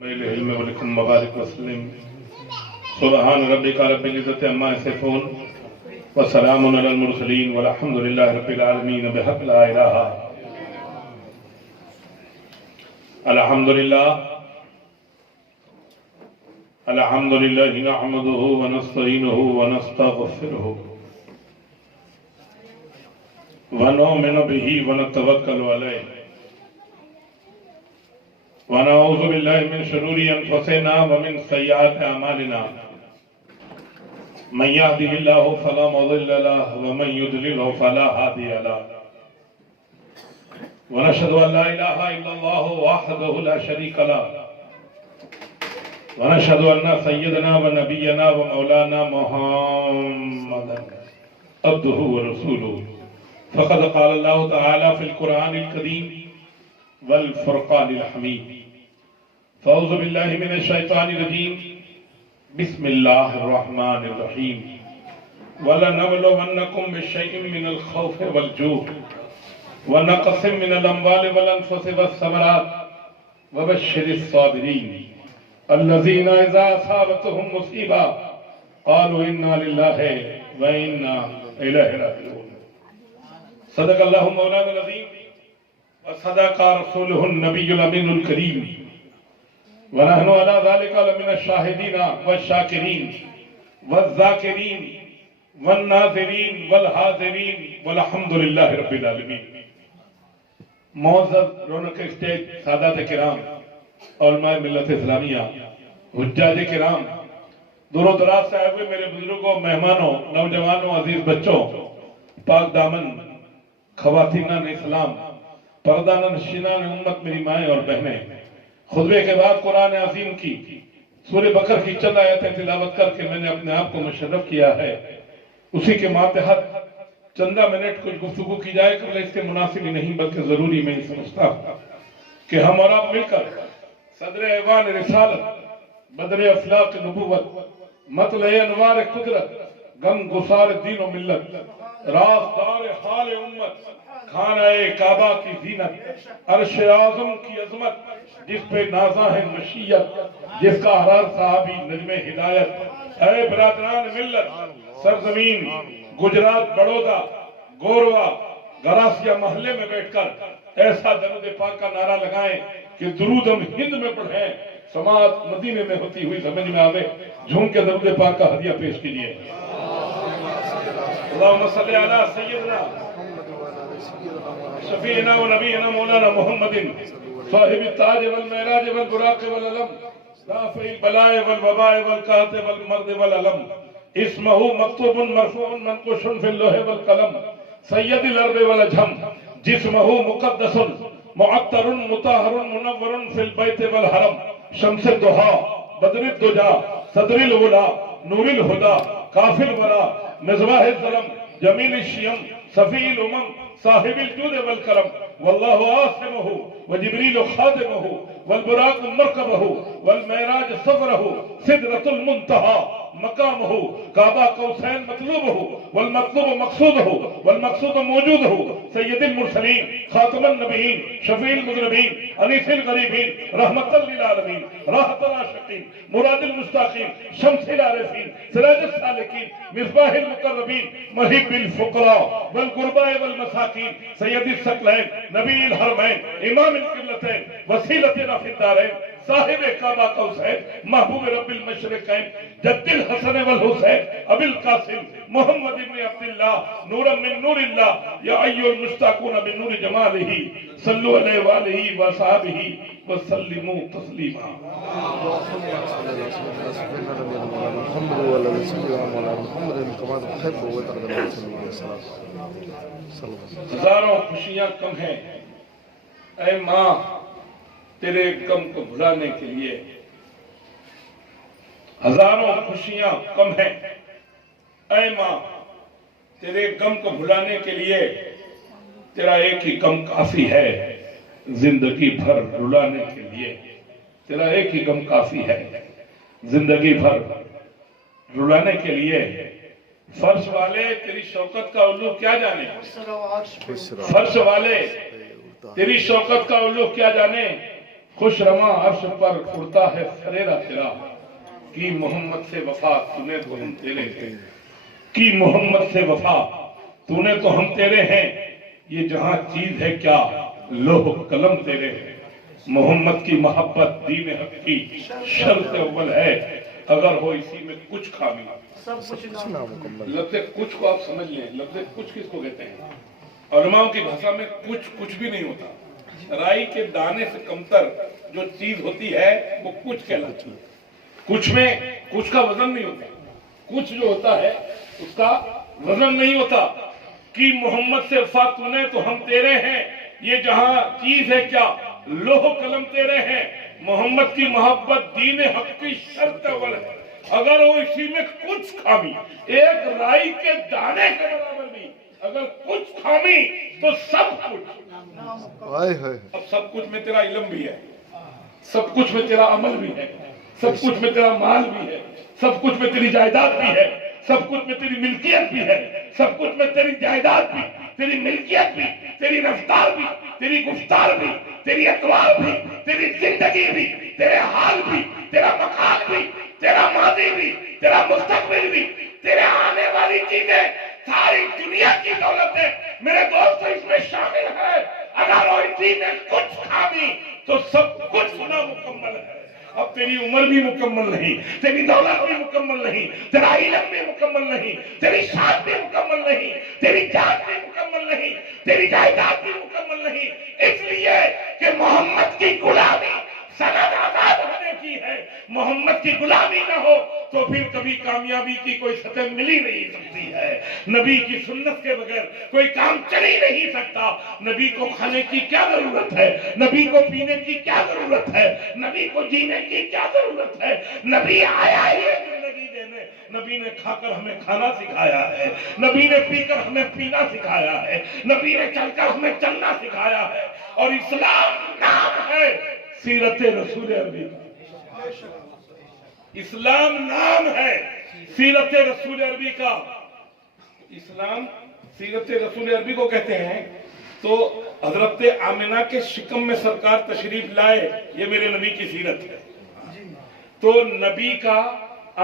العلم ولكم مبارك وسلم سبحان ربك رب العزة عما يصفون وسلام على المرسلين والحمد لله رب العالمين بحق لا إله الحمد لله نحمده ونستعينه ونستغفره ونؤمن به ونتوكل عليه ونعوذ بالله من شرور أنفسنا ومن سيئات أعمالنا من يهده الله فلا مضل له ومن يضلل فلا هادي له ونشهد أن لا إله إلا الله وحده لا شريك له ونشهد أن سيدنا ونبينا ومولانا محمدا عبده ورسوله فقد قال الله تعالى في القرآن الكريم والفرقان الحميد فأعوذ بالله من الشيطان الرجيم بسم الله الرحمن الرحيم ولنبلونكم بشيء من الخوف والجوع ونقص من الأموال والأنفس والثمرات وبشر الصابرين الذين إذا أصابتهم مصيبة قالوا إنا لله وإنا إليه راجعون صدق الله مولانا العظيم وصدق رسوله النبي الأمين الكريم ونحن على ذلك لمن الشاهدين والشاكرين والذاكرين والناظرين والحاضرين والحمد لله رب العالمين. معزز رونق اسٹیج سادات کرام علماء ملت اسلامیہ حجاج کرام دور و دراز سے آئے ہوئے میرے بزرگوں مہمانوں نوجوانوں عزیز بچوں پاک دامن خواتینان اسلام پردہ نشینان امت میری مائیں اور بہنیں خطبے کے بعد قرآن عظیم کی سورہ بقرہ کی چند آیتیں تلاوت کر کے میں نے اپنے آپ کو مشرف کیا ہے. اسی کے ماتحت چندہ منٹ کچھ گفتگو کی جائے قبل اس کے مناسب ہی نہیں بلکہ ضروری میں سمجھتا کہ ہم اور آپ مل کر صدر ایوان رسالت بدر افلاق نبوت مطلع انوار قدرت غم گسار دین و ملت رازدار حال امت خانہ کعبہ کی زینت عرش اعظم کی عظمت جس پہ نازاں ہے مشیت جس کا حرار صحابی نجم ہدایت اے برادران ملت سرزمین گجرات بڑودا گوروا گراسیا محلے میں بیٹھ کر ایسا درود پاک کا نعرہ لگائیں کہ درود ہم ہند میں پڑھیں سماعت مدینے میں ہوتی ہوئی سمجھ میں آوے جھوم کے درود پاک کا ہدیہ پیش کیجئے. اللہم صلی علی سیدنا شفیعنا و نبینا مولانا محمد صاحب التاج والمعراج والبراق والعلم رافع البلاء والوباء والقحط والمرض والعلم اسمہ مکتوب مرفوع منقوش فی اللوح والقلم سید الارض والجھم جسمہ مقدس معطر مطہر منور فی البیت والحرم شمس الضحا بدر الدجا صدر الولا نور الہدا کافی الورا مصباح الظلم جمیل الشیم صفی الامم صاحب الجود والکرم واللہ آسمہ وجبریل خادمہ والبراق مرکبہ والمعراج سفرہ سدرۃ المنتہا مقامہ کعبہ قوسین مطلوبہ والمطلوب مقصودہ والمقصود موجودہ سید المرسلین خاتم النبیین شفیع المذنبین انیس الغریبین رحمت للعالمین راحت العاشقین مراد المستاقین شمس العارفین سراج السالکین مصباح المقربین محب الفقراء والغرباء والمساکین سید الثقلین نبی الحرمین امام القبلتین وسیلتنا فی الدارین صاحب کعبہ قوسین محبوب رب المشرقین جد الحسن والحسین ابی القاسم محمد ابن عبداللہ نورا من نور اللہ یا ایو المشتاقون من نور جمالہ صلو علیہ وآلہ وصحابہ وسلموا تسلیما. ہزاروں خوشیاں کم ہیں اے ماں تیرے غم کو بھلانے کے لیے ہزاروں خوشیاں کم ہیں اے ماں تیرے غم کو بھلانے کے لیے تیرا ایک ہی غم کافی ہے زندگی بھر رلانے کے لیے تیرا ایک ہی غم کافی ہے زندگی بھر رلانے کے لیے. فرش والے تیری شوکت کا علو کیا جانے فرش والے تیری شوکت کا علو کیا جانے خوش رما عرش پر اڑتا ہے فریرا تیرا، کی محمد سے وفا تُونے تو ہم تیرے ہیں، کی محمد سے وفا تُونے تو ہم تیرے ہیں، یہ جہاں چیز ہے کیا لوح قلم تیرے ہیں، محمد کی محبت دین حق کی شرط اول ہے، اگر ہو اسی میں کچھ خامی۔ لفظ کچھ کو آپ سمجھ لیں، لفظ کچھ کس کو کہتے ہیں؟ علماء کی بھاشا میں کچھ بھی نہیں ہوتا، رائی کے دانے سے کمتر جو چیز ہوتی ہے وہ کچھ کہلاتی ہے۔ کچھ میں کچھ کا وزن نہیں ہوتا، کچھ جو ہوتا ہے اس کا وزن نہیں ہوتا۔ کہ محمد سے وفا تُونے تو ہم تیرے ہیں، یہ جہاں چیز ہے کیا لوح قلم تیرے ہیں، محمد کی محبت دین حق کی شرط اول ہے، اگر وہ اسی میں کچھ خامی، ایک رائی کے دانے کے برابر بھی اگر کچھ خامی تو سب کچھ۔ اب سب کچھ میں تیرا علم بھی ہے، سب کچھ میں تیرا عمل بھی ہے، سب کچھ میں تیرا مال بھی ہے، سب کچھ میں تیری جائیداد بھی ہے، سب کچھ میں تیری ملکیت بھی ہے، سب کچھ میں تیری جائیداد بھی، تیری ملکیت بھی، تیری رفتار بھی، تیری گفتار بھی، تیری اقوال بھی، تیری زندگی بھی، تیرے حال بھی، تیرا مقام بھی، تیرا ماضی بھی، تیرا مستقبل بھی، تیرے آنے والی چیزیں، ساری دنیا کی دولت ہے میرے دوست اس میں شامل ہے، اگر وہ اسی میں کچھ خامی تو سب کچھ نامکمل ہے۔ اب تیری عمر بھی مکمل نہیں، تیری دولت بھی مکمل نہیں، تیرا علم بھی مکمل نہیں، تیری شان بھی مکمل نہیں، تیری جان بھی مکمل نہیں، تیری جائیداد بھی مکمل نہیں، اس لیے کہ محمد کی غلامی سند آزاد ہونے کی ہے۔ محمد کی غلامی نہ ہو تو پھر کبھی کامیابی کی کوئی سطح ملی نہیں سکتی ہے۔ نبی کی سنت کے بغیر کوئی کام چل ہی نہیں سکتا۔ نبی کو کھانے کی کیا ضرورت ہے، نبی کو پینے کی کیا ضرورت ہے، نبی کو جینے کی کیا ضرورت ہے؟ نبی آیا ہی زندگی دینے، نبی نے کھا کر ہمیں کھانا سکھایا ہے، نبی نے پی کر ہمیں پینا سکھایا ہے، نبی نے چل کر ہمیں چلنا سکھایا ہے، اور اسلام نام ہے سیرت رسول عربی کا۔ اسلام نام ہے سیرت رسول عربی کا۔ اسلام سیرت رسول عربی کو کہتے ہیں۔ تو حضرت آمنہ کے شکم میں سرکار تشریف لائے، یہ میرے نبی کی سیرت ہے۔ تو نبی کا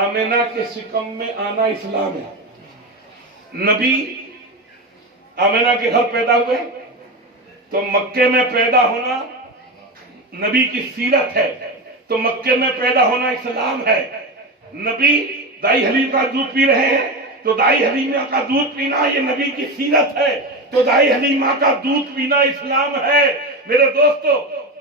آمنہ کے شکم میں آنا اسلام ہے۔ نبی آمنہ کے گھر پیدا ہوئے تو مکے میں پیدا ہونا نبی کی سیرت ہے، تو مکے میں پیدا ہونا اسلام ہے۔ نبی دائی حلیم کا دودھ پی رہے ہیں تو دائی حلیمہ کا دودھ پینا یہ نبی کی سیرت ہے، تو دائی حلیمہ کا دودھ پینا اسلام ہے۔ میرے دوستو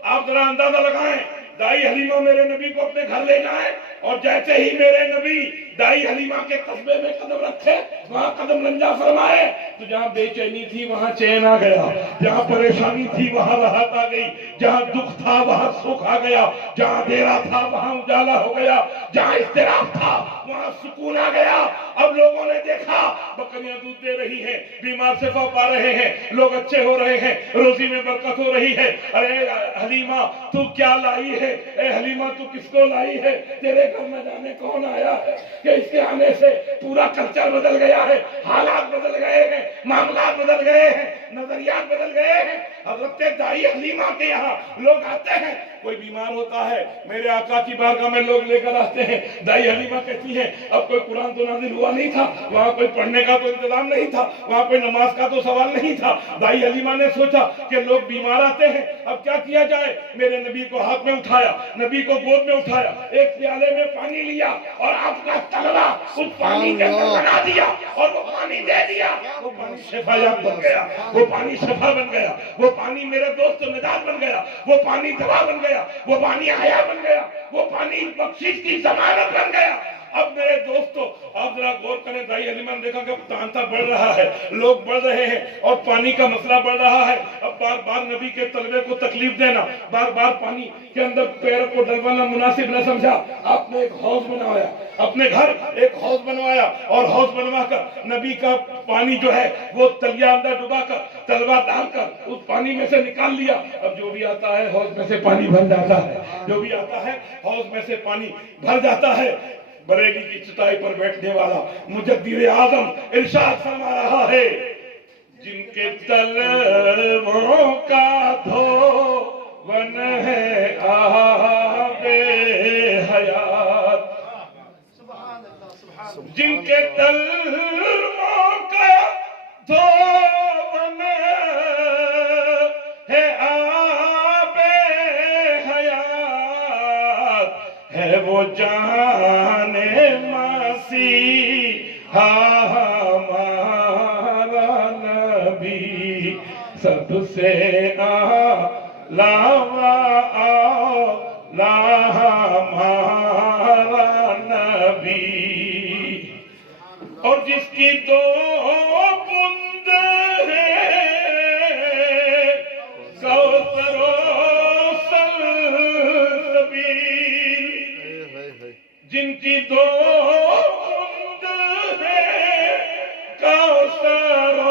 آپ ذرا اندازہ لگائیں، دائی حلیمہ میرے نبی کو اپنے گھر لے جائیں، اور جیسے ہی میرے نبی دائی حلیمہ کے قصبے میں قدم رکھے، وہاں قدم رنجا فرمائے، تو جہاں بے چینی تھی وہاں چین آ گیا، جہاں پریشانی تھی وہاں راحت آ گئی، جہاں دکھ تھا وہاں سکھ آ گیا، جہاں اندھیرا تھا وہاں اجالا ہو گیا، جہاں اضطراب تھا وہاں سکون آ گیا۔ اب لوگوں نے دیکھا بکریاں دودھ دے رہی ہیں، بیمار شفا پا رہے ہیں، لوگ اچھے ہو رہے ہیں، روزی میں برکت ہو رہی ہے۔ ارے حلیمہ تو کیا لائی ہے؟ اے حلیمہ تو کس کو لائی ہے؟ تیرے گھر میں جانے کون آیا ہے کہ اس کے آنے سے پورا کلچر بدل گیا ہے، حالات بدل گئے ہیں، معاملات بدل گئے ہیں، نظریات بدل گئے ہیں۔ حضرت دائی حلیمہ کے یہاں لوگ آتے ہیں، کوئی بیمار ہوتا ہے میرے آقا کی بارگاہ میں لوگ لے کر آتے ہیں، دائی حلیمہ کہتی ہیں اب کوئی قرآن تو نازل ہوا نہیں تھا، وہاں کوئی پڑھنے کا تو انتظام نہیں تھا، وہاں کوئی نماز کا تو سوال نہیں تھا۔ دائی حلیمہ نے سوچا کہ لوگ بیمار آتے ہیں، اب کیا کیا جائے؟ میرے نبی کو ہاتھ میں اٹھایا، نبی کو گود میں اٹھایا، ایک پیالے میں پانی لیا اور آپ کا تلوا اس پانی کے اندر لگا دیا اور وہ پانی دے دیا، وہ پانی شفا یاب بن گیا، وہ پانی شفا بن گیا، وہ پانی میرے دوست نجات بن گیا، وہ پانی دوا بن گیا، وہ پانی حیا بن گیا، وہ پانی بخشش کی ضمانت بن گیا۔ اب میرے دوستو آپ ذرا غور کریں، دائی حلیمہ نے دیکھا کہ تانتا بڑھ رہا ہے، لوگ بڑھ رہے ہیں اور پانی کا مسئلہ بڑھ رہا ہے۔ اب بار بار نبی کے طلبے کو تکلیف دینا، بار بار پانی کے اندر پیر کو ڈلوانا مناسب نہ سمجھا۔ آپ نے ایک حوض بنوایا، اپنے گھر ایک حوض بنوایا اور حوض بنوا کر نبی کا پانی جو ہے وہ تلیا اندر ڈبا کر تلوا ڈال کر اس پانی میں سے نکال لیا۔ اب جو بھی آتا ہے حوض میں سے پانی بھر جاتا ہے، جو بھی آتا ہے حوض میں سے پانی بھر جاتا ہے۔ بریلی کی چٹائی پر بیٹھنے والا مجدد اعظم ارشاد فرما رہا ہے، جن کے تلووں کا دھو ون ہے آب حیات، جن کے تلووں کا دھون ہے آب حیات، ہے وہ جان مسیحا ہمارا نبی، سب سے اعلیٰ و اولیٰ ہمارا نبی، اور جس کی دو بند ہے کوثر و سلسبیل، جن کی دو بند ہے کوثر و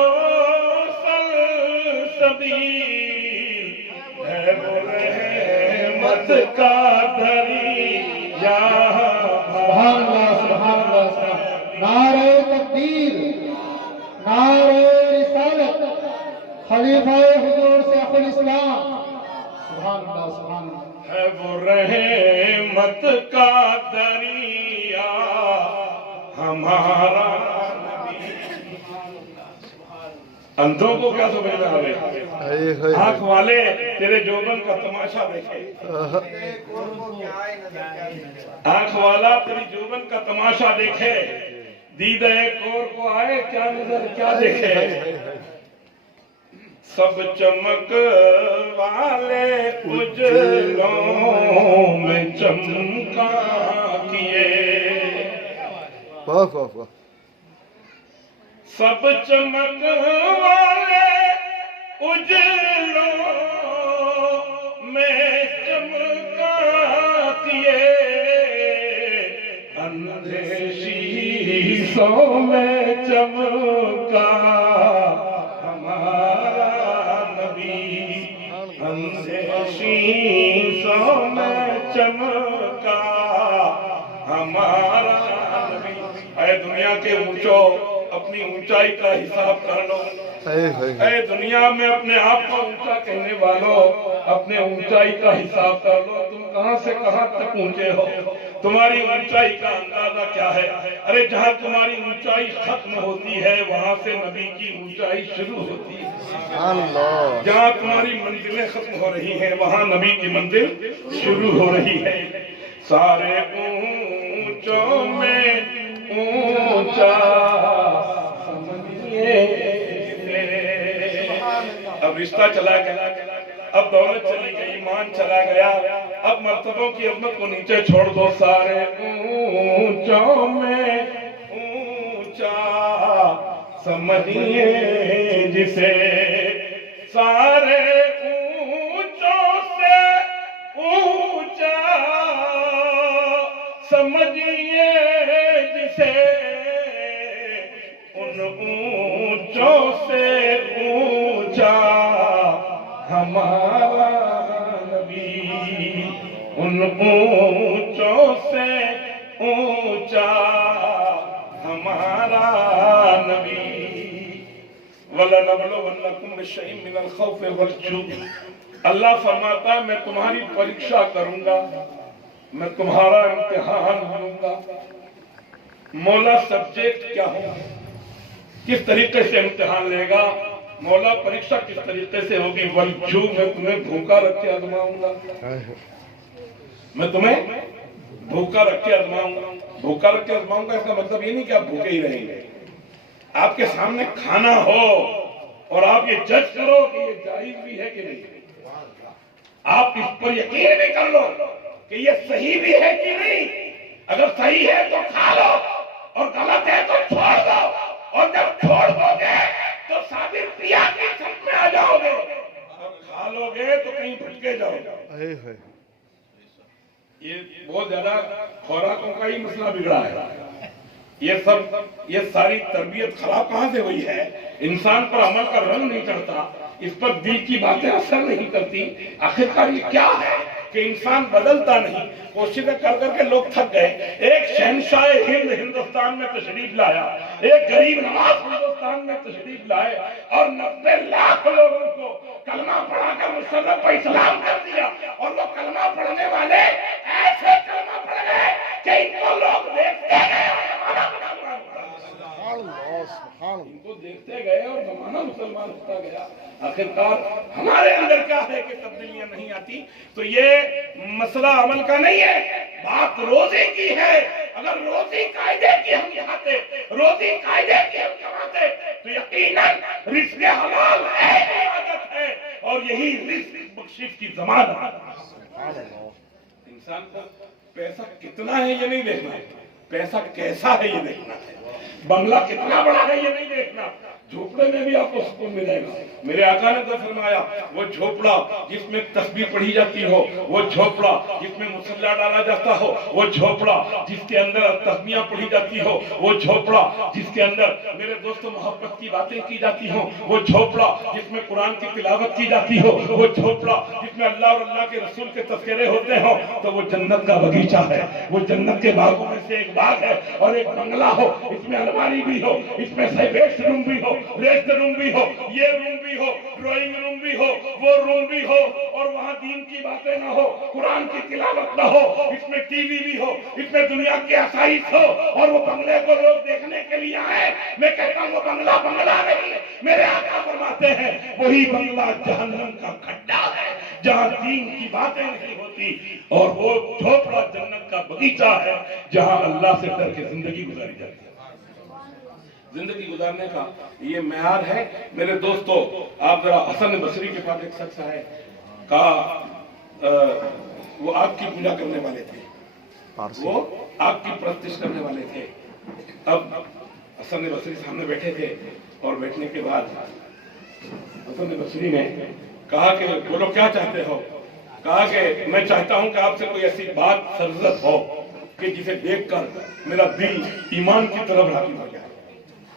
سلسبیل، ہے وہ رحمت کا دریا، سبحان اللہ سبحان اللہ۔ نعرہ تکبیر، نعرہ رسالت، خلیفہ حضور شیخ الاسلام، سبحان اللہ سبحان اللہ۔ ہے وہ رحمت کا دریا ہمارا نبی۔ اندھوں کو کیا سمجھنا ہے؟ آنکھ والے تیرے جوبن کا تماشا دیکھے، آنکھ والا تیری جوبن کا تماشا دیکھے، دید ایک اور کو آئے کیا نظر کیا دیکھے، سب چمک والے اجلوں میں چمکا کیے، سب چمک والے اجلوں میں چمکا کیے، اندھے شیشوں میں چمکا ہمارا نبی، اندھے شیشوں میں چمکا ہمارا نبی۔ اے دنیا کے اونچوں، اپنی اونچائی کا حساب کر لو، اے دنیا میں اپنے آپ کو اونچا کہنے والوں، اپنے اونچائی کا حساب کر لو، تم کہاں سے کہاں تک اونچے ہو، تمہاری اونچائی کا اندازہ کیا ہے؟ ارے جہاں تمہاری اونچائی ختم ہوتی ہے وہاں سے نبی کی اونچائی شروع ہوتی ہے، جہاں تمہاری منزلیں ختم ہو رہی ہیں وہاں نبی کی منزل شروع ہو رہی ہے۔ سارے اونچوں میں اونچا سمجھیے، اب رشتہ چلا گیا، اب دولت چلی گئی، ایمان چلا گیا، اب مرتبوں کی عظمت کو نیچے چھوڑ دو۔ سارے اونچوں میں اونچا سمجھیے جسے، سارے اونچوں سے اونچا سمجھیے جسے، ان اونچوں سے اونچا ہمارا نبی، ان اونچوں سے اونچا ہمارا نبی۔ وَلَنَبْلُوَنَّكُمْ بِشَيْءٍ مِّنَ الْخَوْفِ وَالْجُوعِ، اللہ فرماتا ہے میں تمہاری پریکشا کروں گا، میں تمہارا امتحان لوں گا۔ مولا سبجیکٹ کیا ہوگا، کس طریقے سے امتحان لے گا؟ مولا پریکشا کس طریقے سے ہوگی؟ والجوع، میں تمہیں بھوکا رکھ کے آزماؤں گا، میں تمہیں بھوکا رکھ کے آزماؤں گا۔ بھوکا رکھ کے آزماؤں گا اس کا مطلب یہ نہیں کہ آپ بھوکے ہی رہیں گے، آپ کے سامنے کھانا ہو اور آپ یہ جج کرو کہ یہ جائز بھی ہے کہ نہیں، آپ اس پر یقین بھی کر لو کہ یہ صحیح بھی ہے کہ نہیں، اگر صحیح ہے تو کھا لو اور غلط ہے تو چھوڑ دو، اور جب چھوڑ دو گے تو ثابت کیا کہ سب میں آ جاؤ گے، اور کھا لو گے تو کہیں بھٹکے جاؤ گے۔ یہ بہت زیادہ خوراکوں کا ہی مسئلہ بگڑا ہے، یہ ساری تربیت خراب کہاں سے ہوئی ہے؟ انسان پر عمل کا رنگ نہیں چڑھتا، اس پر دل کی باتیں اثر نہیں کرتی، آخرکار یہ کیا ہے؟ کہ انسان بدلتا نہیں، کوششیں کر کر کے لوگ تھک گئے۔ ایک شہنشاہ ہند ہندوستان میں تشریف لایا، ایک غریب نواز ہندوستان میں تشریف لائے اور 90 لاکھ لوگوں کو کلمہ پڑھا کر مشرف پر اسلام کر دیا، اور وہ کلمہ پڑھنے والے ایسے کلمہ پڑھ گئے کہ ان کو لوگ دیکھتے گئے اور زمانہ ان کو دیکھتے گئے اور زمانہ مسلمان ہوتا گیا۔ آخرکار ہمارے اندر کیا ہے کہ تبدیلیاں نہیں آتی؟ تو یہ مسئلہ عمل کا نہیں ہے، بات روزی کی ہے۔ اگر روزی قاعدے کی ہم چاہتے، روزی قاعدے کی ہم چاہتے تو یقیناً رزق حلال ایک عبادت ہے، اور یہی رزق بخشش کی ضمانت۔ انسان کو پیسہ کتنا ہے یہ نہیں دیکھنا ہے، پیسہ کیسا ہے یہ دیکھنا ہے، بنگلہ کتنا بڑا ہے یہ نہیں دیکھنا، جھوپڑے میں بھی آپ کو سکون ملے گا۔ میرے آقا نے تو فرمایا وہ جھوپڑا جس میں تسبیح پڑھی جاتی ہو، وہ جھوپڑا جس میں مصلی ڈالا جاتا ہو، وہ جھوپڑا جس کے اندر تسبیحاں پڑھی جاتی ہو، وہ جھوپڑا جس کے اندر میرے دوستوں محبت کی باتیں کی جاتی ہوں، وہ جھوپڑا جس میں قرآن کی تلاوت کی جاتی ہو، وہ جھوپڑا جس میں اللہ اور اللہ کے رسول کے تذکرے ہوتے ہوں، تو وہ جنت کا باغیچہ ہے، وہ جنت کے باغوں میں سے ایک باغ ہے۔ اور ایک بنگلہ ہو، اس میں الماری بھی ہو، اس میں بیڈ روم بھی ہو، ریسٹ روم بھی ہو، یہ روم بھی ہو، ڈرائنگ روم بھی ہو، وہ روم بھی ہو، اور وہاں دین کی باتیں نہ ہو، قرآن کی تلاوت نہ ہو، اس میں ٹی وی بھی ہو، اس میں دنیا کی آسائش ہو، اور وہ بنگلے کو لوگ دیکھنے کے لیے آئے۔ میں کہتا ہوں وہ بنگلہ بنگلہ نہیں، میرے آقا فرماتے ہیں وہی بنگلہ جہنم کا کھڈا ہے جہاں دین کی باتیں نہیں ہوتی، اور وہ جھوپڑا جنت کا باغیچہ ہے جہاں اللہ سے ڈر کے زندگی گزاری جاتی ہے۔ زندگی گزارنے کا یہ معیار ہے۔ میرے دوستو، آپ ذرا حسن بصری کے پاس ایک شخص ہے، کہا وہ آگ کی پوجا کرنے والے تھے، وہ آگ کی پرستش کرنے والے تھے۔ اب حسن بصری سامنے بیٹھے تھے، اور بیٹھنے کے بعد حسن بصری نے کہا کہ بولو کیا چاہتے ہو؟ کہا کہ میں چاہتا ہوں کہ آپ سے کوئی ایسی بات سرزد ہو کہ جسے دیکھ کر میرا دل ایمان کی طرف راغب ہو جائے،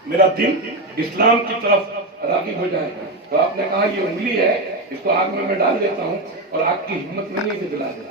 میرا دل اسلام کی طرف راغب ہو جائے۔ تو آپ نے کہا یہ انگلی ہے، اس کو آگ میں ڈال دیتا ہوں، اور آگ کی ہمت نہیں ہے اسے جلا دے،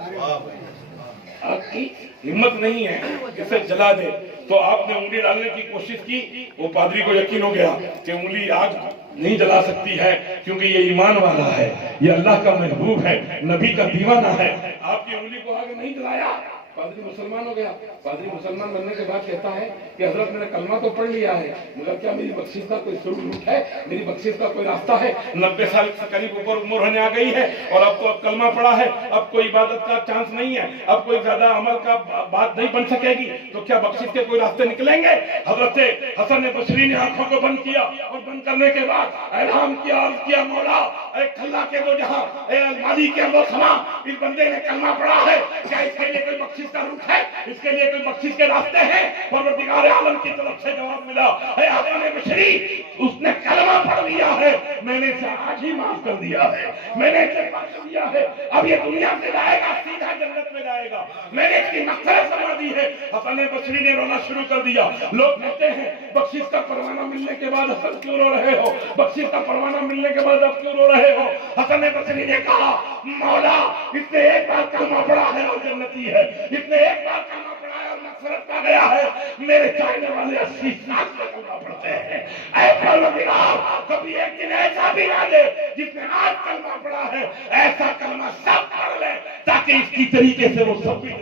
آگ کی ہمت نہیں ہے اسے جلا دے۔ تو آپ نے انگلی ڈالنے کی کوشش کی، وہ پادری کو یقین ہو گیا کہ انگلی آگ نہیں جلا سکتی ہے، کیونکہ یہ ایمان والا ہے، یہ اللہ کا محبوب ہے، نبی کا دیوانہ ہے۔ آپ کی انگلی کو آگ نہیں جلایا، پادری مسلمان ہو گیا۔ پادری مسلمان بننے کے بعد کہتا ہے کہ حضرت میں نے کلمہ تو پڑھ لیا ہے، مگر کیا میری بخشش کا کوئی روٹ ہے، میری بخشش کا کوئی راستہ ہے؟ 90 سال سے قریب اوپر عمر ہونے آ گئی ہے، اور اب تو اب کلمہ پڑھا ہے، اب کوئی عبادت کا چانس نہیں ہے، اب کوئی زیادہ عمل کا بات نہیں بن سکے گی، تو کیا بخشش کے کوئی راستے نکلیں گے؟ حضرت حسن بصری نے آنکھوں کو بند کیا، اور بند کرنے کے بعد اعلان کیا، عرض کیا، مولا اے کھلا کے دو جہاں، اے المالی کے دو سما، اس بندے نے کلمہ پڑھا ہے، کیا اس کے لیے کوئی بخشش کا روٹ ہے، اس کے لیے کوئی بخشش کے راستے ہیں؟ پروردگار عالم کی طرف سے جواب ملا، اے حسن بصری اس نے کلمہ پڑھ لیا ہے، میں نے اسے آج ہی معاف کر دیا ہے، میں نے اسے بخش دیا ہے، اب یہ دنیا سے جائے گا سیدھا جنت میں جائے گا، میں نے اس کی مغفرت فرما دی ہے۔ حسن بصری نے رونا شروع کر دیا۔ لوگ کہتے ہیں بخشش کا پروانہ ملنے کے بعد حسن کیوں رو رہے ہو، بخشش کا پروانہ ملنے کے بعد اب کیوں رو رہے ہو؟ حسن بصری نے کہا مولا اس نے ایک بار کلمہ پڑھا ہے اور جنتی ہے، اس نے ایک بار کلمہ پڑھا ہے اور مغفرت پا گیا ہے، میرے چاہنے والے 80 سال سے کلمہ پڑھتے ہیں، اے پروردگار کبھی ایک دن ایسا بھی نہ دے جس نے آج کلمہ پڑھا ہے ایسا کلمہ سب پڑھ لے تاکہ اس کی طریقے سے وہ سب بھی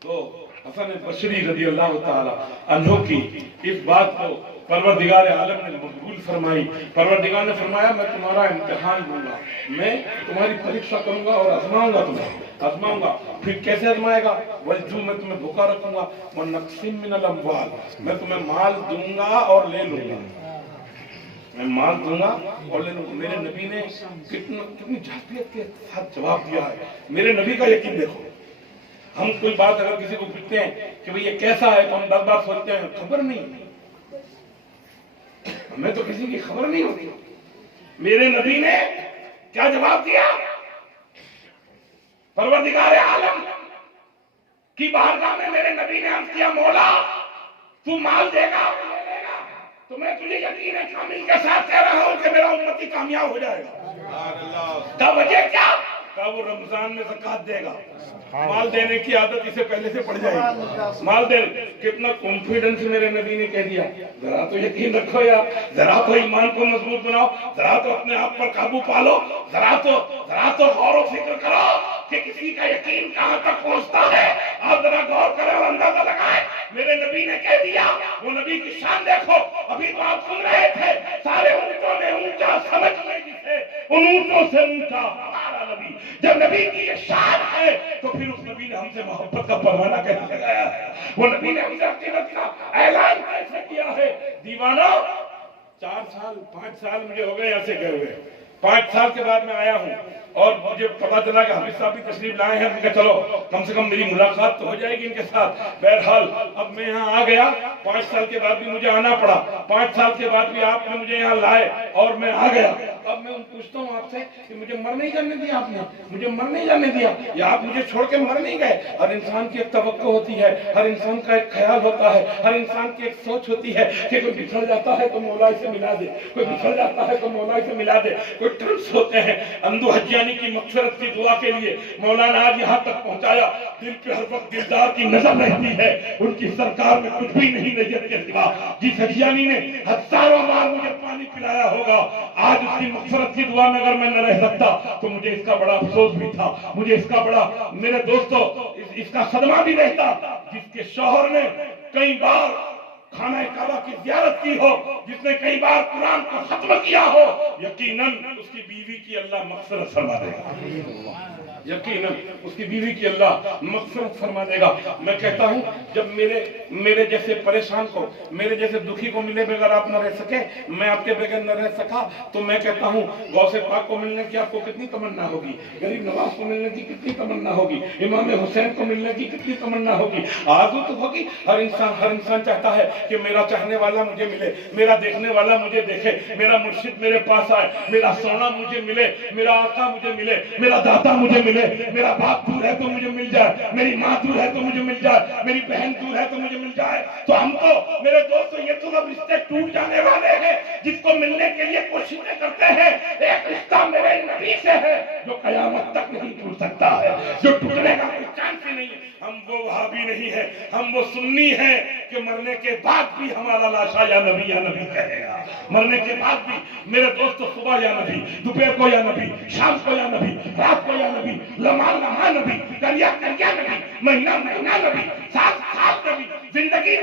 تو حسن بصری رضی اللہ تعالی عنہ کی اس بات کو پروردگار عالم نے مقبول فرمائی۔ پروردگار نے فرمایا میں تمہارا امتحان لوں گا، میں تمہاری پریکشا کروں گا اور آزماؤں گا، تمہیں آزماؤں گا۔ پھر کیسے آزمائے گا؟ وَلْجُو میں تمہیں بھوکا رکھوں گا، وَنَقْسِم مِّنَ الْأَمْوَالِ میں تمہیں مال دوں گا اور لے لوں گا، میں مال دوں گا اور لے لوں گا۔ میرے نبی نے کتنی جذبیت کے ساتھ جواب دیا ہے، میرے نبی کا یقین دیکھو۔ ہم کوئی بات اگر کسی کو پوچھتے ہیں کہ بھئی یہ کیسا ہے تو ہم 10 بار سوچتے ہیں، خبر نہیں، ہمیں تو کسی کی خبر نہیں ہوتی۔ میرے نبی نے کیا جواب دیا؟ پروردگار عالم کی بارگاہ میں میرے نبی نے عرض کیا مولا تو مال دے گا اور لے لے گا، تو میں تجھے یقین کامل کے ساتھ کہہ رہا ہوں کہ میرا امتی کامیاب ہو جائے گا۔ کا وجہ کیا؟ کہا وہ رمضان میں زکات دے گا، مال دینے کی عادت اسے پہلے سے پڑ جائے گی، مال دے۔ کتنا کانفیڈنس میرے نبی نے کہہ دیا، ذرا تو یقین رکھو یا، ذرا تو ایمان کو مضبوط بناؤ، ذرا تو اپنے آپ پر قابو پالو، ذرا تو غور و فکر کرو کہ کسی کا یقین کہاں تک پہنچتا ہے۔ آپ ذرا غور کریں اور اندازہ لگائیں، میرے نبی نے کہہ دیا۔ وہ نبی کی شان دیکھو، ابھی تو آپ سن رہے تھے سارے اونٹوں نے اونچا سمجھ لیں جسے، ان اونٹوں سے اونچا ہمارا نبی۔ جب نبی کی یہ شان ہے تو پھر اس نبی نے ہم سے محبت کا پروانہ کیسے لگایا ہے، وہ نبی نے ہم سے عقیدت کا اعلان کیسے کیا ہے۔ دیوانہ 4 سال 5 سال مجھے ہو گئے ایسے گئے ہوئے، 5 سال کے بعد میں آیا ہوں اور مجھے پتا چلا کہ حافظ صاحب بھی تشریف لائے ہیں، کہ چلو کم سے کم میری ملاقات تو ہو جائے گی ان کے ساتھ۔ بہرحال اب میں یہاں آ گیا، 5 سال کے بعد بھی مجھے آنا پڑا، 5 سال کے بعد بھی آپ نے مجھے یہاں لائے اور میں آ گیا۔ اب میں پوچھتا ہوں آپ سے کہ مجھے مر نہیں جانے دیا آپ نے، مجھے مر نہیں جانے دیا، یا آپ مجھے چھوڑ کے مر نہیں گئے۔ ہر انسان کی ایک توقع ہوتی ہے، ہر انسان کا ایک خیال ہوتا ہے، ہر انسان کی ایک سوچ ہوتی ہے کہ کوئی بچھڑ جاتا ہے تو مولا سے ملا دے، کوئی بچھڑ جاتا ہے تو مولا سے ملا دے۔ کوئی ٹرمس ہوتے ہیں اندو حجانی کی مغفرت کی دعا کے لیے، مولانا آج یہاں تک پہنچایا، دل پہ ہر وقت دلدار کی نظر رہتی ہے، ان کی سرکار میں کچھ بھی نہیں نیت کے سوا۔ جس حجانی نے ہزاروں بار مجھے پانی پلایا ہوگا، آج اس کی مغفرت کی دعا میں اگر میں نہ رہ سکتا تو مجھے اس کا بڑا افسوس بھی تھا، مجھے اس کا بڑا، میرے دوستو اس کا صدمہ بھی رہتا۔ جس کے شوہر نے کئی بار خانہ کعبہ کی زیارت کی ہو، جس نے کئی بار قرآن کو ختم کیا ہو، یقیناً اس کی بیوی کی اللہ مغفرت فرما دے گا، یقیناً اس کی بیوی کی اللہ مغفرت فرما دے گا۔ میں کہتا ہوں جب میرے جیسے پریشان کو، میرے جیسے دکھی کو ملے بغیر آپ نہ رہ سکے، میں آپ کے بغیر نہ رہ سکا، تو میں کہتا ہوں غوث پاک کو ملنے کی آپ کو کتنی تمنا ہوگی، غریب نواز کو ملنے کی کتنی تمنا ہوگی، امام حسین کو ملنے کی کتنی تمنا ہوگی، آرزو تو ہوگی۔ ہر انسان چاہتا ہے کہ میرا چاہنے والا مجھے ملے، میرا دیکھنے والا مجھے دیکھے، میرا مرشد میرے پاس آئے، میرا سونا مجھے ملے، میرا آقا مجھے ملے، میرا داتا مجھے ملے، میرا باپ دور ہے تو مجھے مل جائے، میری ماں دور ہے تو مجھے مل جائے، میری بہن دور ہے تو مجھے مل جائے۔ تو ہم تو میرے دوستو یہ تو سب رشتے ٹوٹ جانے والے ہیں، جس کو ملنے کے لیے کوششیں کرتے ہیں۔ ایک رشتہ میرے نبی سے ہے جو قیامت تک نہیں ٹوٹ سکتا ہے، جو ٹوٹنے کا کوئی چانس ہی نہیں ہے۔ ہم وہ وہابی نہیں ہے، ہم وہ سنی ہیں کہ مرنے کے بعد بھی ہمارا لاشا یا نبی کہے گا، مرنے کے بعد بھی۔ میرے دوستو صبح یا نبی، دوپہر کو یا نبی، شام کو یا نبی، رات کو یا نبی، لمحہ نبی، کریا نبی، مہینہ نبی، سال نبی، زندگی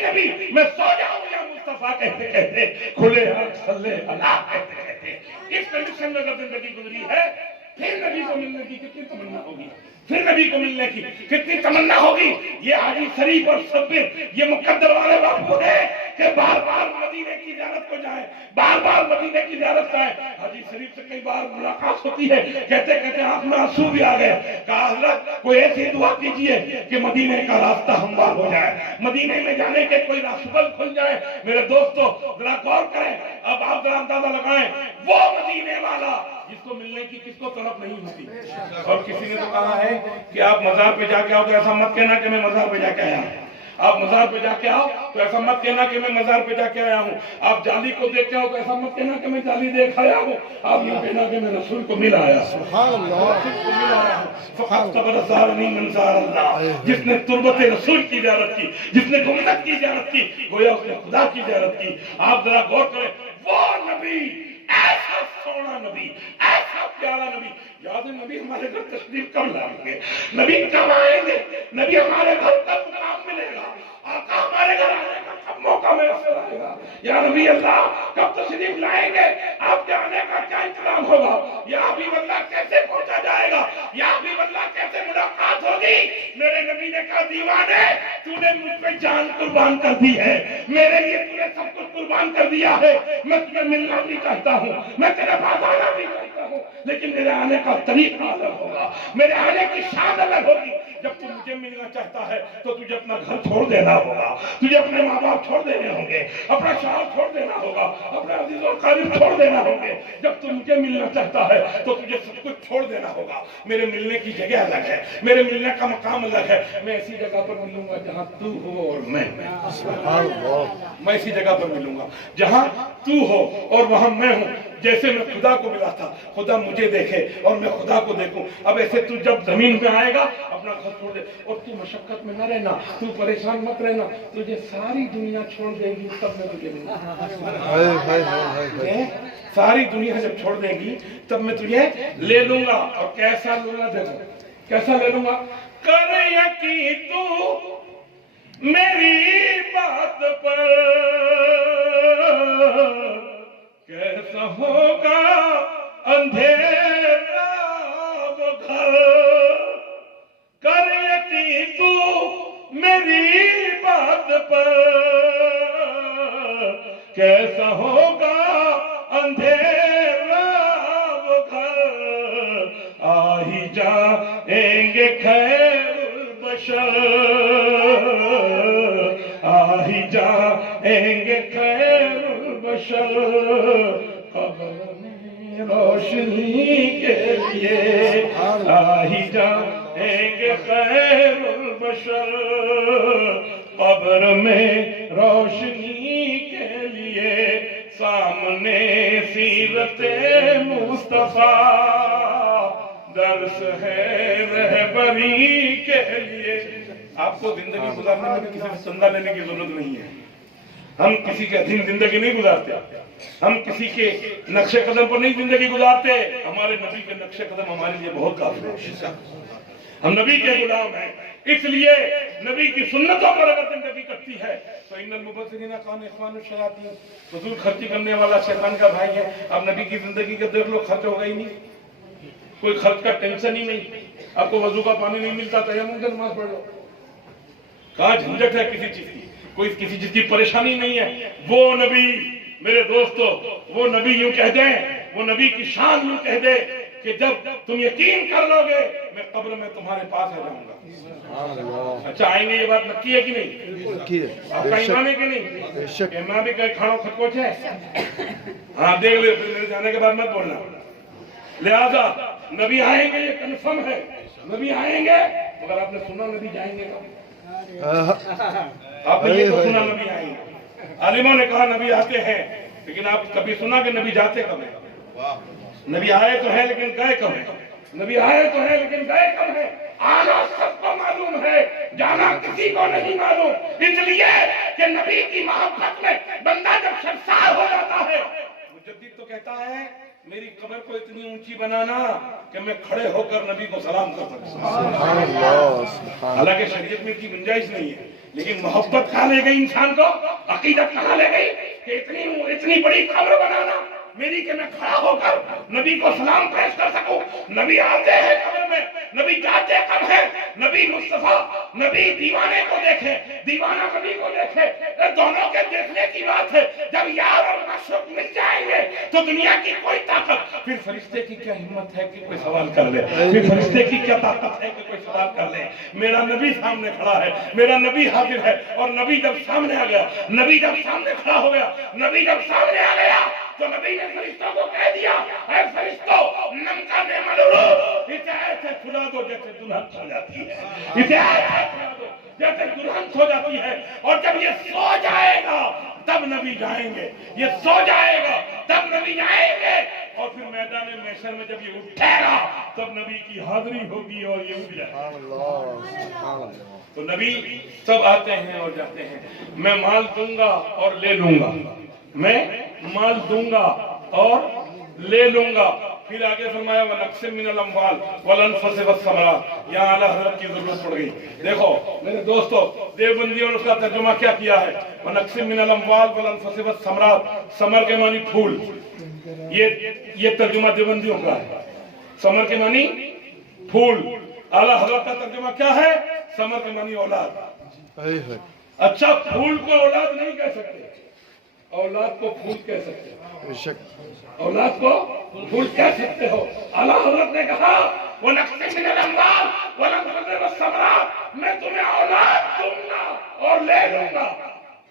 نبی۔ میں سو جاؤں یا مصطفیٰ کہتے کہتے، کھلے آنکھ صلی اللہ کہتے کہتے۔ اس کنڈیشن میں اگر زندگی گزری ہے، پھر نبی کو ملنے کی کتنی تمنا ہوگی، پھر نبی کو ملنے کی کتنی تمنا ہوگی۔ یہ حاجی شریف اور صبر یہ مقدر والے باپو ہیں کہ بار بار مدینے کی زیارت کو جائیں، بار بار مدینے کی زیارت جائیں۔ حاجی شریف سے کئی بار ملاقات ہوتی ہے، کہتے کہتے آنکھ میں آنسو بھی آ گئے، کہا حضرت کوئی ایسی دعا کیجئے کہ مدینے کا راستہ ہموار ہو جائے، مدینے میں جانے کے کوئی راستہ کھل جائے۔ میرے دوستو ذرا غور کریں، اب آپ ذرا اندازہ لگائیں، وہ مدینے والا جس کو ملنے کی کس کو طلب نہیں ہوتی۔ اور کسی نے تو کہا ہے کہ آپ مزار پہ جا کے آؤ تو ایسا مت کہنا کہ میں مزار پہ جا کے آیا ہوں، آپ مزار پہ جا کے آؤ تو ایسا مت کہنا کہ میں مزار پہ جا کے آیا ہوں، آپ جالی کو دیکھ کے آؤ تو ایسا مت کہنا کہ میں جالی دیکھ آیا ہوں، آپ یہ کہنا کہ میں رسول کو مل آیا ہوں، فقط زارنی من زار اللہ۔ جس نے تربت رسول کی زیارت کی، جس نے گنبد کی زیارت کی، گویا اس نے خدا کی زیارت کی۔ آپ ذرا غور کریں، وہ نبی، ایسا سونا نبی، ایسا پیارا نبی۔ یاد ہے نبی ہمارے گھر تشریف کب لائیں گے، نبی کب آئیں گے، نبی ہمارے گھر کب مقام ملے گا، آقا ہمارے گھر آنے کا کب موقع میسر آئے گا، یا نبی اللہ کب تشریف لائیں گے، آپ کے آنے کا کیا انتظام ہوگا، یا حبیب اللہ کیسے پہنچا جائے گا، یا حبیب اللہ کیسے ملاقات ہوگی۔ میرے نبی نے کہا دیوانے تو نے مجھ پہ جان قربان کر دی ہے، میرے لیے تو نے سب کچھ قربان کر دیا ہے، میں تجھے ملنا بھی چاہتا ہوں، میں تیرے پاس آنا بھی چاہتا ہوں، لیکن میرے آنے کا طریقہ الگ ہوگا، میرے آنے کی شان الگ ہوگی۔ جب تو مجھے ملنا چاہتا ہے تو تجھے اپنا گھر چھوڑ دینا ہوگا، تجھے اپنے ماں باپ چھوڑ دینے ہوں گے، اپنا شوہر چھوڑ دینا ہوگا، اپنے عزیز و قریب چھوڑ دینا ہوں گے۔ جب تو مجھے ملنا چاہتا ہے تو تجھے سب کچھ چھوڑ دینا ہوگا۔ میرے ملنے کی جگہ الگ ہے، میرے ملنے کا مقام الگ ہے۔ میں ایسی جگہ پر ملوں گا جہاں تو ہو اور میں ایسی جگہ پر ملوں گا جہاں تو ہو اور وہاں میں ہوں۔ جیسے میں خدا کو ملا تھا خدا مجھے دیکھے اور میں خدا کو دیکھوں. اب ایسے تو جب زمین پہ آئے گا اپنا گھر چھوڑ دے اور تو مشقت میں نہ رہنا, تو پریشان مت رہنا, تجھے ساری دنیا چھوڑ دے گی تب میں تجھے ملوں. ساری دنیا جب چھوڑ دے گی تب میں تجھے لے لوں گا. اور کیسا لوں گا دیکھو کیسا لے لوں گا. کر یقین تو میری بات پر کیسا ہوگا اندھیرا وہ گھر. کر یقین تو میری بات پر کیسا ہوگا اندھیرا وہ گھر. آ ہی جائیں گے خیر البشر, آ ہی جائیں گے خیر البشر. قبر میں روشنی کے لیے آ ہی جائیں گے خیر البشر. قبر میں روشنی کے لیے سامنے سیرت مصطفیٰ درس ہے رہبری کے لیے. آپ کو زندگی گزارنے میں کسی سے چندہ لینے کی ضرورت نہیں ہے. ہم کسی کے ادھین زندگی نہیں گزارتے, ہم کسی کے نقش قدم پر نہیں زندگی گزارتے. ہمارے نبی کے نقش قدم ہمارے لیے بہت کافی ہے. ہم نبی کے غلام ہیں, اس لیے نبی کی سنتوں پر اگر زندگی کٹتی ہے تو ان المبذرین کانوا اخوان الشیاطین, فضول خرچی کرنے والا شیطان کا بھائی ہے. اب نبی کی زندگی کے دیکھ لو, خرچ ہوگا ہی نہیں, کوئی خرچ کا ٹینشن ہی نہیں. آپ کو وضو کا پانی نہیں ملتا تیمم سے نماز پڑھ لو. کہاں جھنجٹ ہے کسی چیز کی, کوئی کسی چیز کی پریشانی نہیں ہے. وہ نبی میرے دوستو, وہ نبی یوں کہہ دیں, وہ نبی کی شان یوں کہہ دے کہ جب تم یقین کر لو گے میں قبر میں تمہارے پاس آ جاؤں گا. اچھا آئیں گے, یہ بات نکی ہے کہ نہیں؟ آپ کا ایمان ہے کہ نہیں؟ میں بھی کہیں کھانا کھچکوچ ہے. ہاں دیکھ لے, میرے جانے کے بعد مت بولنا. لہذا نبی آئیں گے یہ کنفرم ہے, نبی آئیں گے. مگر آپ نے سنا نبی جائیں گے آپ نے یہ تو سنا نبی آئیں گے. عالموں نے کہا نبی آتے ہیں, لیکن آپ کبھی سنا کہ نبی جاتے کب ہیں؟ نبی آئے تو ہے لیکن گئے کب ہیں؟ نبی آئے تو ہے لیکن گئے کب ہیں؟ آنا سب کو معلوم ہے, جانا کسی کو نہیں معلوم. اس لیے کہ نبی کی محبت میں بندہ جب شرمسار ہو جاتا ہے, مجدد تو کہتا ہے میری قبر کو اتنی اونچی بنانا کہ میں کھڑے ہو کر نبی کو سلام کر سکوں. حالانکہ شریعت میں کی گنجائش نہیں ہے, لیکن محبت کہاں لے گئی انسان کو, عقیدت کہاں لے گئی کہ اتنی بڑی قبر بنانا میری کہ میں کھڑا ہو کر نبی کو سلام پیش کر سکوں. نبی آتے ہیں قبر میں, نبی جاتے کب ہیں؟ نبی مصطفیٰ, نبی دیوانے کو دیکھے, دیوانہ نبی کو دیکھے, دونوں کے دیکھنے کی بات ہے. جب یار اور معشوق مل جائیں گے تو دنیا کی کوئی طاقت, پھر فرشتے کی کیا ہمت ہے کہ کوئی سوال کر لے, پھر فرشتے کی کیا طاقت ہے کہ کوئی سوال کر لے. میرا نبی سامنے کھڑا ہے, میرا نبی حاضر ہے. اور نبی جب سامنے آ گیا, نبی جب سامنے کھڑا ہو گیا, نبی جب سامنے آ گیا تو نبی نے فرشتوں کو کہہ دیا, اے فرشتوں نم کا نعمل روح, اسے ایسے کھلا دو جیسے دلہن سو جاتی ہے, اسے ایسے کھلا دو جیسے دلہن سو جاتی ہے. اور جب یہ سو جائے گا تب نبی جائیں گے, یہ سو جائے گا تب نبی جائیں گے. اور پھر میدان محشر میں جب یہ اٹھے گا تب نبی کی حاضری ہوگی اور یہ اٹھ جائے گا. تو نبی سب آتے ہیں اور جاتے ہیں. میں مال دوں گا اور لے لوں گا, میں مال دوں گا اور لے لوں گا. پھر آگے فرمایا وَنَقْسِم مِّنَ الْأَمْوَالِ وَالْأَنفُسِ وَالثَّمَرَاتِ. یہاں اعلیٰ حضرت کی ضرورت پڑ گئی. دیکھو میرے دوستو, دیوبندیوں نے اس کا ترجمہ کیا کیا ہے؟ وَنَقْسِم مِّنَ الْأَمْوَالِ وَالْأَنفُسِ وَالثَّمَرَاتِ. ثمر کے معنی پھول, یہ ترجمہ دیوبندیوں کا ہے. ثمر کے معنی پھول. اعلیٰ حضرت کا ترجمہ کیا ہے؟ ثمر کے معنی اولاد. اچھا پھول کو اولاد نہیں کہہ سکتے, اولاد کو پھول کہہ سکتے ہو, اولاد کو پھول کہہ سکتے ہو. اعلیٰ حضرت نے کہا وَنَقْسِم مِّنَ الْأَمْوَالِ وَالْأَنفُسِ وَالثَّمَرَاتِ, میں تمہیں اولاد دوں گا اور لے لوں گا.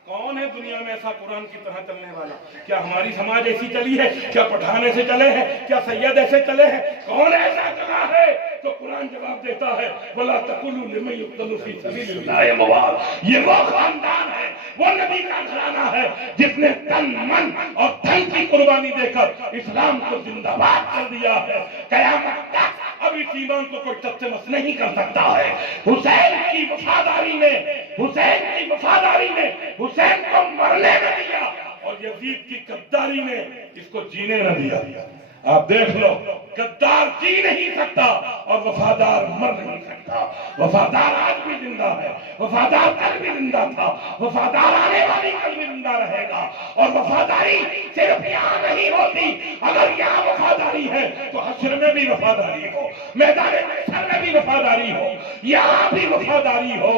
کون ہے دنیا میں ایسا قرآن کی طرح چلنے والا؟ کیا ہماری سماج ایسی چلی ہے؟ کیا پٹھان ایسے چلے ہیں؟ کیا سید ایسے چلے ہیں؟ کون ایسا چلا ہے؟ تو قرآن جواب دیتا ہے وَلَا تَقُولُوا لِمَن يُقْتَلُ فِي سَبِيلِ اللَّهِ أَمْوَاتٌ. یہ وہ خاندان ہے وہ نبی کا گھرانہ ہے جس نے تن من اور دھن کی قربانی دے کر اسلام کو زندہ باد کر دیا ہے. قیامت تک اب اس ایمان کو کوئی چت مس نہیں کر سکتا ہے. حسین کی وفاداری نے حسین کو مرنے نہ دیا اور یزید کی غداری نے اس کو جینے نہ دیا. آپ دیکھ لو، غدار جی نہیں سکتا اور وفادار مر نہیں سکتا. وفادار آج بھی زندہ ہے، وفادار کل بھی زندہ تھا، وفادار آنے والی کل بھی زندہ رہے گا. اور وفاداری صرف یہاں نہیں ہوتی، اگر یہاں وفاداری ہے تو حشر میں بھی وفاداری ہو، میدان محشر میں بھی وفاداری ہو، یہاں بھی وفاداری ہو.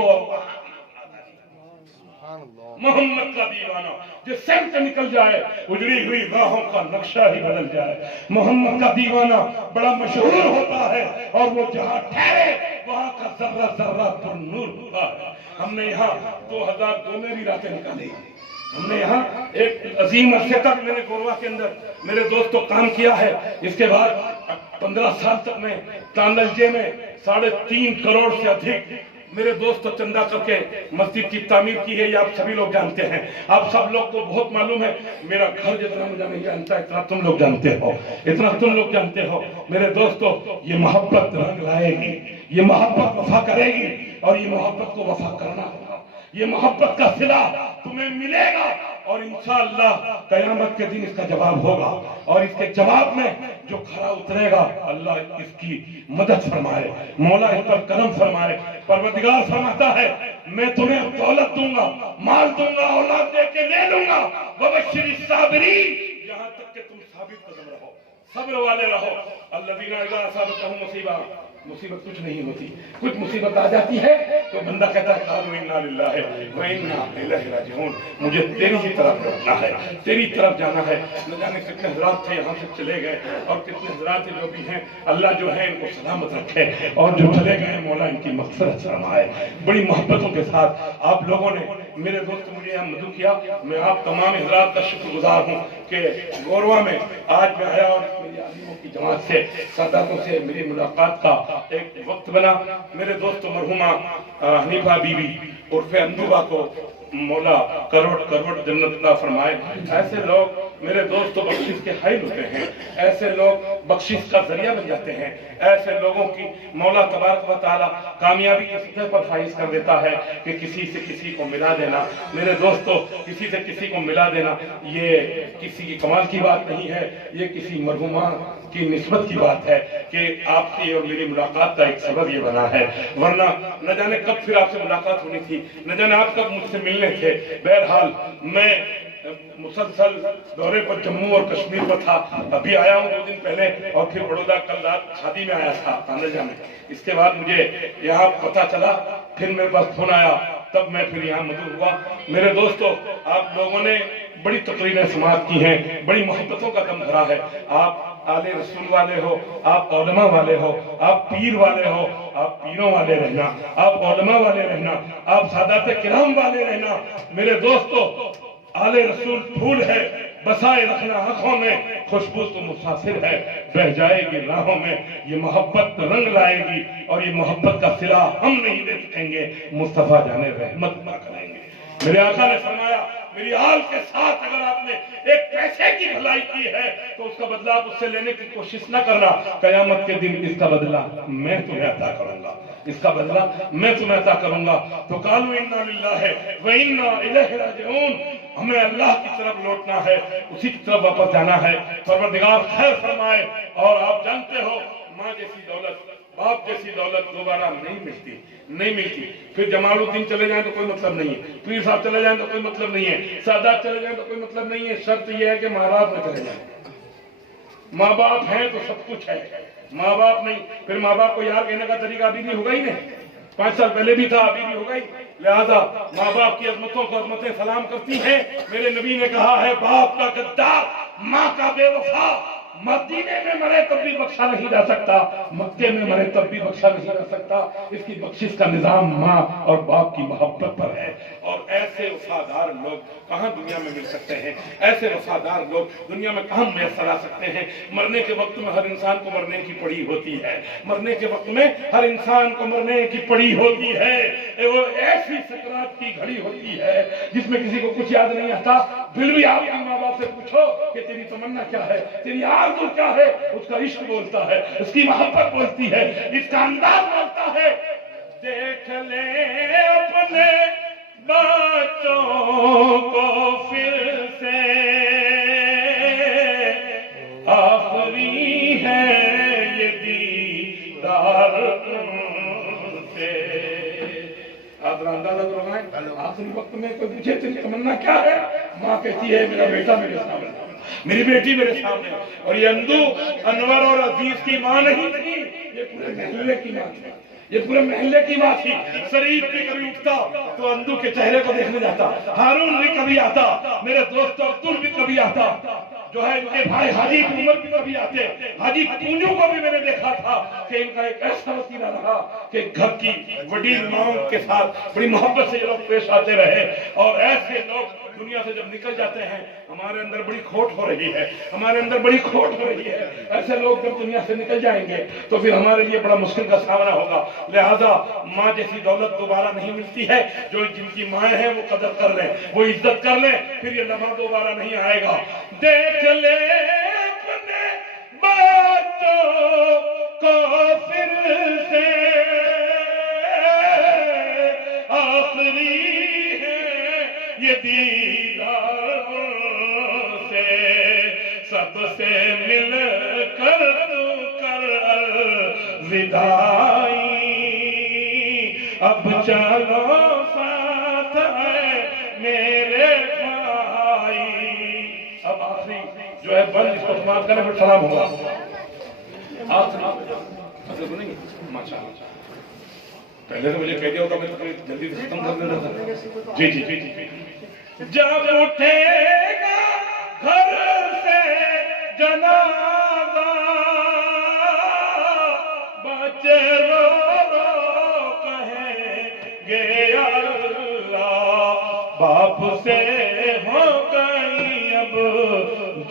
محمد کا دیوانہ جس سمت نکل جائے اجڑی ہوئی راہوں کا نقشہ ہی بدل جائے. محمد کا دیوانہ بڑا مشہور ہوتا ہے اور وہ جہاں ٹھہرے وہاں کا ذرہ ذرہ پر نور ہوتا ہے. ہم نے یہاں 2002 میں بھی راتیں نکالی. ہم نے یہاں ایک عظیم عرصے تک میں نے گوروا کے اندر میرے دوستوں کام کیا ہے. اس کے بعد 15 سال تک میں تانلجے میں 3.5 کروڑ سے ادھک میرے دوست چندہ کر کے مسجد کی تعمیر کی ہے. یہ آپ سبھی لوگ جانتے ہیں، آپ سب لوگ کو بہت معلوم ہے. میرا گھر جتنا مجھے نہیں جانتا اتنا تم لوگ جانتے ہو، اتنا تم لوگ جانتے ہو. میرے دوستو، یہ محبت رنگ لائے گی، یہ محبت وفا کرے گی اور یہ محبت کو وفا کرنا ہوگا. یہ محبت کا صلہ تمہیں ملے گا اور انشاءاللہ قیامت کے دن اس کا جواب ہوگا. اور اس کے جواب میں جو کھڑا اترے گا اللہ اس کی مدد فرمائے، مولا اس پر کرم فرمائے. پروردگار فرماتا ہے میں تمہیں دولت دوں گا، مال دوں گا، اولاد دے کے لے لوں گا. وبشر الصابرین، یہاں تک کہ تم ثابت قدم رہو، صبر والے رہو. الذین اذا اصابتهم مصیبت کچھ نہیں ہوتی. کچھ مصیبت آ جاتی ہے تو بندہ کہتا ہے قالوا انا للہ و انا الیہ راجعون. مجھے تیری ہی طرف لوٹنا ہے، تیری طرف جانا ہے. نہ جانے کتنے حضرات تھے یہاں سے چلے گئے اور کتنے حضرات جو بھی ہیں اللہ جو ہے ان کو سلامت رکھے اور جو چلے گئے مولا ان کی مغفرت فرمائے. بڑی محبتوں کے ساتھ آپ لوگوں نے میرے دوست مجھے یہاں مدعو کیا. میں آپ تمام حضرات کا شکر گزار ہوں کہ گوروا میں آج میں آیا اور میری عالموں کی جماعت سے ساداتوں سے میری ملاقات کا ایک وقت بنا. میرے دوست مرحومہ حنیفہ بی بی عرف اندوبہ کو مولا کروڑ کروڑ جنت عطا فرمائے. ایسے لوگ میرے دوستوں بخشش کے حائل ہوتے ہیں، ایسے لوگ بخشش کا ذریعہ بن جاتے ہیں. ایسے لوگوں کی مولا تبارک و تعالی کامیابی کی سطح پر فائز کر دیتا ہے کہ کسی سے کسی کو ملا دینا. میرے دوستوں، کسی سے کسی کو ملا دینا یہ کسی کی کمال کی بات نہیں ہے، یہ کسی مرحومہ کی نسبت کی بات ہے کہ آپ کی اور میری ملاقات کا ایک سبب یہ بنا ہے. ورنہ نہ جانے کب پھر آپ سے ملاقات ہونی تھی، نہ جانے آپ کب مجھ سے ملنے تھے. بہرحال میں مسلسل دورے پر جموں اور کشمیر پر تھا. ابھی آیا ہوں 2 دن پہلے اور پھر بڑودہ کل رات شادی میں آیا تھا تانلجہ میں. اس کے بعد مجھے یہاں پتہ چلا، پھر میرے پاس فون آیا، تب میں پھر یہاں مدعو ہوا. میرے دوستو، آپ لوگوں نے بڑی تقریریں سماعت کی ہیں، بڑی محبتوں کا دم بھرا ہے. آپ آل رسول والے ہو، آپ علماء والے ہو، آپ پیر والے ہو، آپ پیروں والے رہنا، آپ علماء والے رہنا، آپ سادات کرام والے رہنا. میرے دوستو، آل رسول پھول ہے، بسائے رکھنا آنکھوں میں، خوشبو تو مسافر ہے، بہ جائے گی راہوں میں. یہ محبت رنگ لائے گی اور یہ محبت کا صلہ ہم نہیں دے سکیں گے، مصطفیٰ جانے رحمت نہ کریں گے. میرے آقا نے فرمایا میری آل کے ساتھ اگر آپ نے ایک پیسے کی بھلائی کی ہے تو اس کا بدلہ آپ اس سے لینے کی کوشش نہ کرنا. قیامت کے دن اس کا بدلہ میں تمہیں عطا کروں گا، اس کا بدلہ میں تمہیں عطا کروں گا. تو قالوا انا للہ و انا الیہ راجعون، ہمیں اللہ کی طرف لوٹنا ہے، اسی کی طرف واپس جانا ہے. پروردگار خیر فرمائے. اور آپ جانتے ہو ماں جیسی دولت، باپ جیسی دولت دوبارہ نہیں ملتی. پھر جمال الدین چلے جائیں تو کوئی مطلب نہیں ہے، پیر صاحب چلے جائیں تو کوئی مطلب نہیں ہے، سادات چلے جائیں تو کوئی مطلب نہیں ہے. شرط یہ ہے کہ ماں باپ نہ چلے جائیں. ماں باپ ہیں تو سب کچھ ہے، ماں باپ نہیں پھر ماں باپ کو یار کہنے کا طریقہ ابھی بھی ہوگا ہی نہیں. 5 سال پہلے بھی تھا، ابھی بھی ہوگا ہی. لہذا ماں باپ کی عظمتوں کو عظمتیں سلام کرتی ہیں. میرے نبی نے کہا ہے باپ کا غدار، ماں کا بے وفا، مدینے میں مرے تب بھی بخشا نہیں جا سکتا، مکے میں مرے تب بھی بخشا نہیں جا سکتا. اس کی بخشش کا نظام ماں اور باپ کی محبت پر ہے. اور ایسے وفادار لوگ کہاں دنیا میں مل سکتے ہیں؟ ایسے وفادار لوگ دنیا میں کہاں میسر آ سکتے ہیں؟ مرنے کے وقت میں ہر انسان کو مرنے کی پڑی ہوتی ہے، مرنے کے وقت میں ہر انسان کو مرنے کی پڑی ہوتی ہے. وہ ایسی سکرات کی گھڑی ہوتی ہے جس میں کسی کو کچھ یاد نہیں آتا، پھر بھی آپ کی ماں باپ سے پوچھو کہ تیری تمنا کیا ہے، تیری آرزو کیا ہے، اس کا عشق بولتا ہے، اس کی محبت بولتی ہے، اس کا انداز بولتا ہے۔ دیکھ لے اپنے بچوں کو پھر سے، آخری ہے یہ دیدار سے۔ آپ اندازہ کرو، آخری وقت میں کوئی پوچھے تیری تمنا کیا ہے، ماں کہتی ہے میرا بیٹا میرے سامنے، میری بیٹی میرے سامنے۔ اور یہ اندو انور اور عزیز کی ماں نہیں تھی، یہ پورے محلے کی ماں تھی، یہ پورے محلے کی ماں تھی۔ شریف بھی کبھی اٹھتا تو اندو کے چہرے کو دیکھنے جاتا، ہارون بھی کبھی آتا، میرے دوست عبدل بھی کبھی آتا، جو ہے ان کے بھائی حاجی عمر بھی کبھی آتے۔ حاجی پونجو کو بھی میں نے دیکھا تھا کہ ان کا ایک ایسا وسیلہ رہا کہ گھر کی وڈیر ماؤں کے ساتھ بڑی محبت سے یہ لوگ پیش آتے رہے۔ اور ایسے لوگ دنیا سے جب نکل جاتے ہیں، ہمارے اندر بڑی کھوٹ ہو رہی ہے، ہمارے اندر بڑی کھوٹ ہو رہی ہے۔ ایسے لوگ جب دنیا سے نکل جائیں گے تو پھر ہمارے لیے بڑا مشکل کا سامنا ہوگا۔ لہذا ماں جیسی دولت دوبارہ نہیں ملتی ہے، جو جن کی مائیں ہیں وہ قدر کر لیں، وہ عزت کر لیں، پھر یہ لمحہ دوبارہ نہیں آئے گا۔ دیکھ لے اپنے بچوں کو پھر سے، آخری ہے یہ دیدار سے، سب سے مل کر تو کر الوداعی، اب چلو ساتھ ہے میرے بھائی۔ اب آخری جو ہے بند اس کو سماعت کرنے پر سلام ہوگا۔ آخری پہلے تو مجھے کہہ دیا ہوتا، میں تو جلدی سے ختم کر دیتا تھا۔ جی جی جی جی۔ جب اٹھے گا گھر سے جنازہ، بچے رو رو کہیں گے یا اللہ، باپ سے ہو گئی اب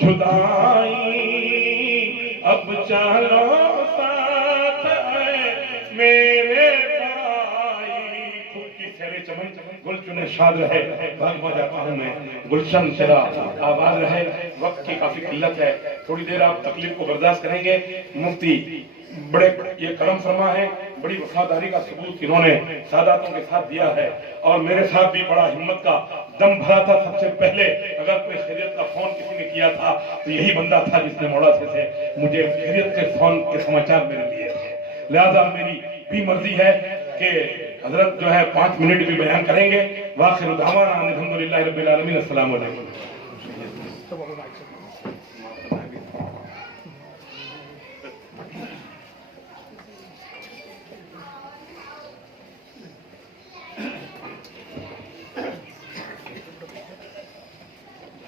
جدائی، اب چلو ساتھ ہے میرے بھائی۔ خود کی سیرے چمن گل چنے شاد رہے، بھاگ ہو جاتا ہوں میں گلشن تیرا آباد رہے۔ وقت کی کافی قلت ہے، تھوڑی دیر آپ تکلیف کو برداشت کریں گے۔ مفتی بڑے یہ کرم فرما ہے، بڑی وفاداری کا ثبوت انہوں نے ساداتوں کے ساتھ دیا ہے، اور میرے ساتھ بھی بڑا ہمت کا دم بھرا تھا۔ سب سے پہلے اگر کوئی خیریت کا فون کسی نے کیا تھا تو یہی بندہ تھا جس نے موڑا سے مجھے خیریت کے فون کے سماچار میرے لیے تھے۔ لہذا میری بھی مرضی ہے کہ حضرت جو ہے 5 منٹ بھی بیان کریں گے۔ وآخر دعوانا الحمدللہ رب العالمین۔ السلام علیکم۔